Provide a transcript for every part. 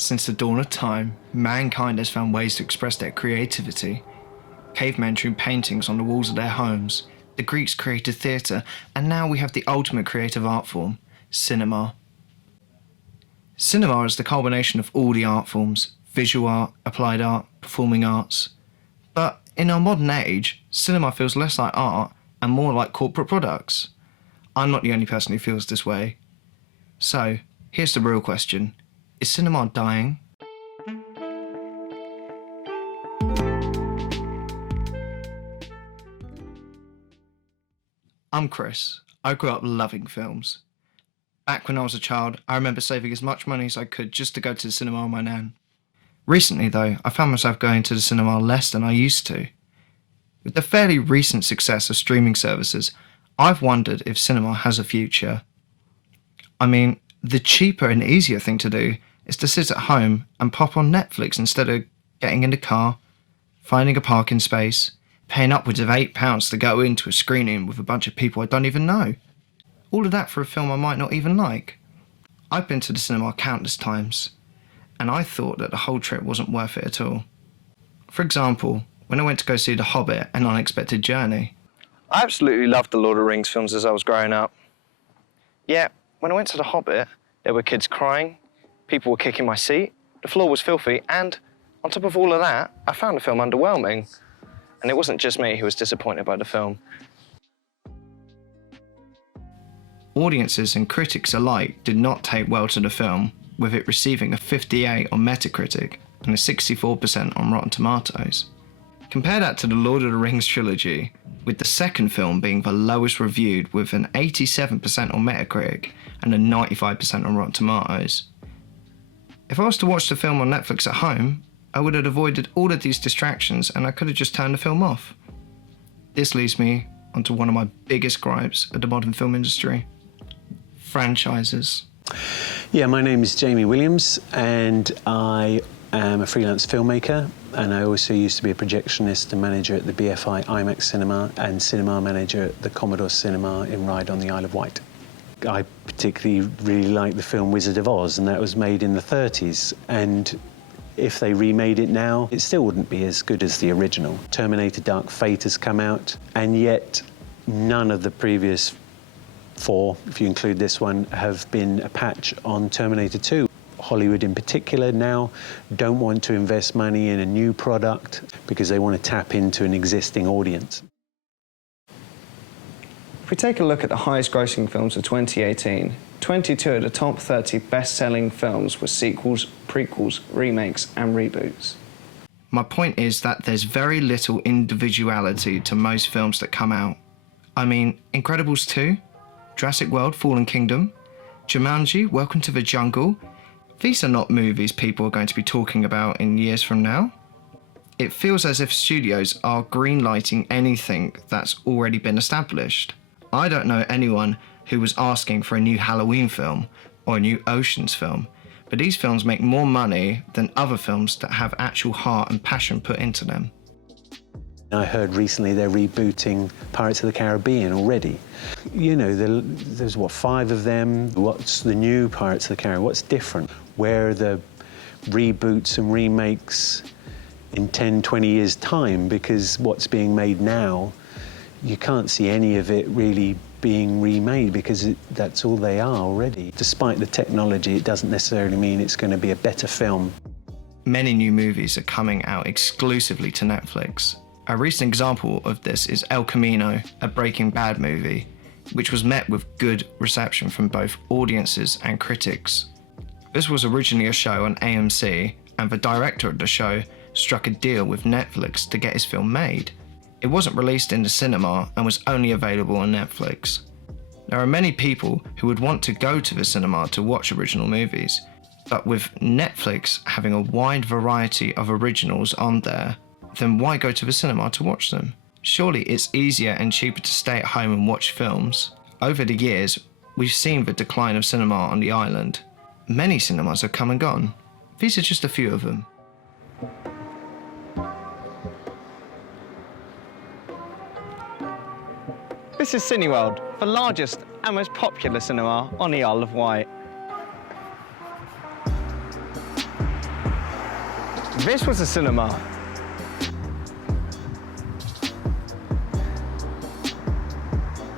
Since the dawn of time, mankind has found ways to express their creativity. Cavemen drew paintings on the walls of their homes, the Greeks created theatre, and now we have the ultimate creative art form, cinema. Cinema is the culmination of all the art forms: visual art, applied art, performing arts. But in our modern age, cinema feels less like art and more like corporate products. I'm not the only person who feels this way. So, here's the real question. Is cinema dying? I'm Chris. I grew up loving films. Back when I was a child, I remember saving as much money as I could just to go to the cinema with my nan. Recently though, I found myself going to the cinema less than I used to. With the fairly recent success of streaming services, I've wondered if cinema has a future. I mean, the cheaper and easier thing to do is to sit at home and pop on Netflix instead of getting in the car, finding a parking space, paying upwards of £8 to go into a screening with a bunch of people I don't even know. All of that for a film I might not even like. I've been to the cinema countless times, and I thought that the whole trip wasn't worth it at all. For example, when I went to go see The Hobbit: An Unexpected Journey. I absolutely loved the Lord of the Rings films as I was growing up. Yet, when I went to The Hobbit, there were kids crying, people were kicking my seat, the floor was filthy, and on top of all of that, I found the film underwhelming. And it wasn't just me who was disappointed by the film. Audiences and critics alike did not take well to the film, with it receiving a 58 on Metacritic and a 64% on Rotten Tomatoes. Compare that to the Lord of the Rings trilogy, with the second film being the lowest reviewed with an 87% on Metacritic and a 95% on Rotten Tomatoes. If I was to watch the film on Netflix at home, I would have avoided all of these distractions and I could have just turned the film off. This leads me onto one of my biggest gripes of the modern film industry: franchises. Yeah, my name is Jamie Williams and I am a freelance filmmaker, and I also used to be a projectionist and manager at the BFI IMAX Cinema and cinema manager at the Commodore Cinema in Ryde on the Isle of Wight. I particularly really like the film Wizard of Oz, and that was made in the 30s, and if they remade it now, it still wouldn't be as good as the original. Terminator Dark Fate has come out, and yet none of the previous 4, if you include this one, have been a patch on Terminator 2. Hollywood in particular now don't want to invest money in a new product because they want to tap into an existing audience. If we take a look at the highest grossing films of 2018, 22 of the top 30 best-selling films were sequels, prequels, remakes and reboots. My point is that there's very little individuality to most films that come out. I mean, Incredibles 2, Jurassic World: Fallen Kingdom, Jumanji: Welcome to the Jungle. These are not movies people are going to be talking about in years from now. It feels as if studios are greenlighting anything that's already been established. I don't know anyone who was asking for a new Halloween film or a new Oceans film, but these films make more money than other films that have actual heart and passion put into them. I heard recently they're rebooting Pirates of the Caribbean already. You know, there's what, 5 of them? What's the new Pirates of the Caribbean? What's different? Where are the reboots and remakes in 10, 20 years' time? Because what's being made now, you can't see any of it really being remade because that's all they are already. Despite the technology, it doesn't necessarily mean it's going to be a better film. Many new movies are coming out exclusively to Netflix. A recent example of this is El Camino, a Breaking Bad movie, which was met with good reception from both audiences and critics. This was originally a show on AMC, and the director of the show struck a deal with Netflix to get his film made. It wasn't released in the cinema and was only available on Netflix. There are many people who would want to go to the cinema to watch original movies, but with Netflix having a wide variety of originals on there, then why go to the cinema to watch them? Surely it's easier and cheaper to stay at home and watch films. Over the years, we've seen the decline of cinema on the island. Many cinemas have come and gone. These are just a few of them. This is Cineworld, the largest and most popular cinema on the Isle of Wight. This was a cinema.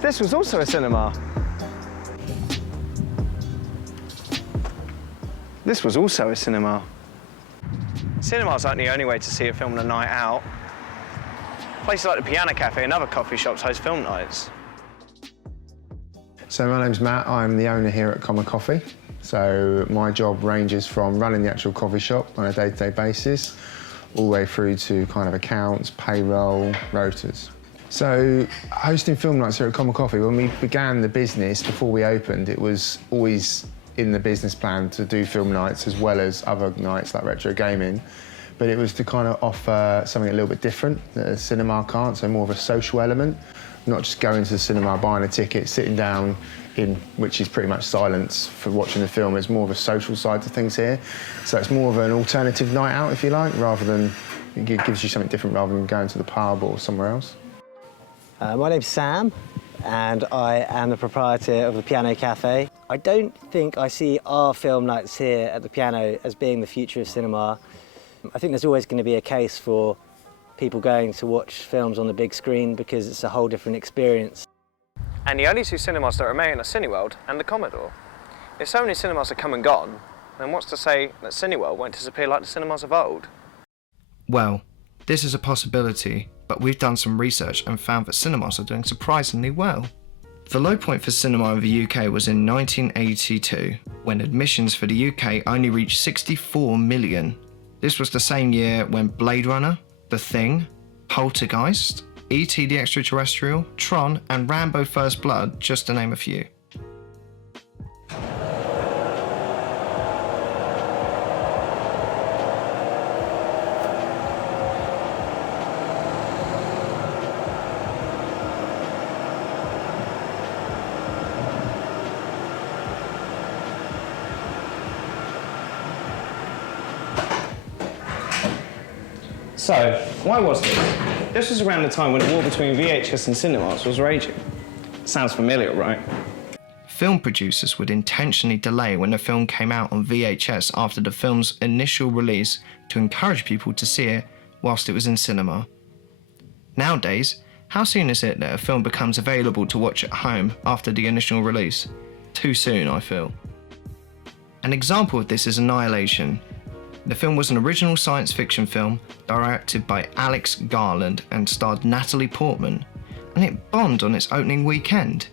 This was also a cinema. This was also a cinema. Cinemas aren't the only way to see a film on a night out. Places like the Piano Cafe and other coffee shops host film nights. So my name's Matt, I'm the owner here at Common Coffee. So my job ranges from running the actual coffee shop on a day-to-day basis, all the way through to kind of accounts, payroll, rotas. So hosting film nights here at Common Coffee, when we began the business, before we opened, it was always in the business plan to do film nights as well as other nights like retro gaming. But it was to kind of offer something a little bit different that a cinema can't, so more of a social element. Not just going to the cinema, buying a ticket, sitting down in, which is pretty much silence for watching the film. It's more of a social side to things here. So it's more of an alternative night out, if you like, rather than, it gives you something different rather than going to the pub or somewhere else. My name's Sam, and I am the proprietor of the Piano Cafe. I don't think I see our film nights here at the Piano as being the future of cinema. I think there's always going to be a case for people going to watch films on the big screen because it's a whole different experience. And the only two cinemas that remain are Cineworld and the Commodore. If so many cinemas are come and gone, then what's to say that Cineworld won't disappear like the cinemas of old? Well, this is a possibility, but we've done some research and found that cinemas are doing surprisingly well. The low point for cinema in the UK was in 1982, when admissions for the UK only reached 64 million. This was the same year when Blade Runner, The Thing, Poltergeist, E.T. the Extraterrestrial, Tron and Rambo First Blood, just to name a few. So, why was this? This was around the time when the war between VHS and cinemas was raging. Sounds familiar, right? Film producers would intentionally delay when a film came out on VHS after the film's initial release to encourage people to see it whilst it was in cinema. Nowadays, how soon is it that a film becomes available to watch at home after the initial release? Too soon, I feel. An example of this is Annihilation. The film was an original science fiction film directed by Alex Garland and starred Natalie Portman, and it bombed on its opening weekend.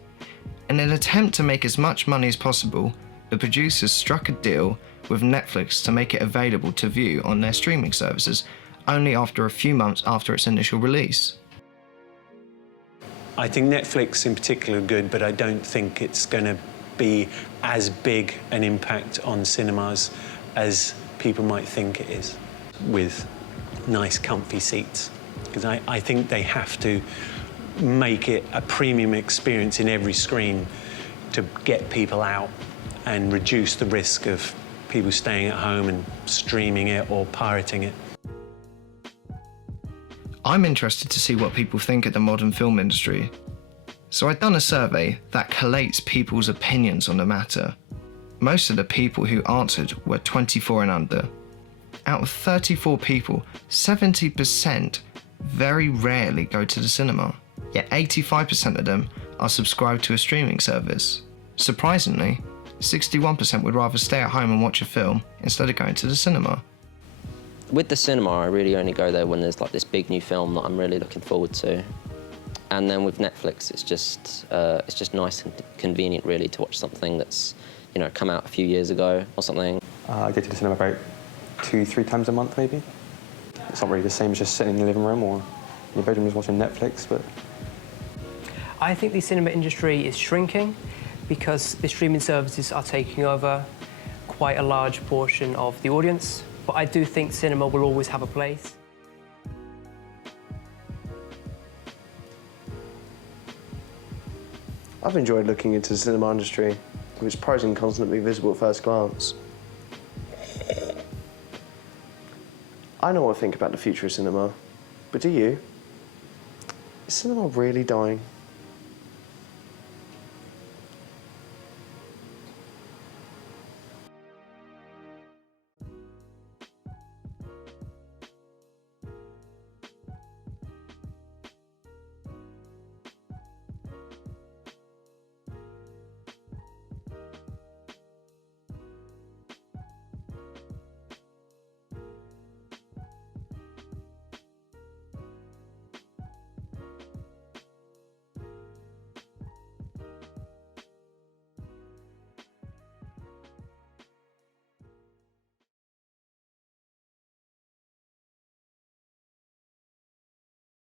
In an attempt to make as much money as possible, the producers struck a deal with Netflix to make it available to view on their streaming services only after a few months after its initial release. I think Netflix in particular are good, but I don't think it's going to be as big an impact on cinemas as people might think it is, with nice comfy seats. Because I think they have to make it a premium experience in every screen to get people out and reduce the risk of people staying at home and streaming it or pirating it. I'm interested to see what people think of the modern film industry. So I've done a survey that collates people's opinions on the matter. Most of the people who answered were 24 and under. Out of 34 people, 70% very rarely go to the cinema, yet 85% of them are subscribed to a streaming service. Surprisingly, 61% would rather stay at home and watch a film instead of going to the cinema. With the cinema, I really only go there when there's like this big new film that I'm really looking forward to. And then with Netflix, it's just nice and convenient really to watch something that's, you know, come out a few years ago or something. I go to the cinema about 2-3 times a month, maybe. It's not really the same as just sitting in the living room or in your bedroom just watching Netflix, but... I think the cinema industry is shrinking because the streaming services are taking over quite a large portion of the audience. But I do think cinema will always have a place. I've enjoyed looking into the cinema industry, with its pros and cons not being visible at first glance. I know what I think about the future of cinema, but do you? Is cinema really dying?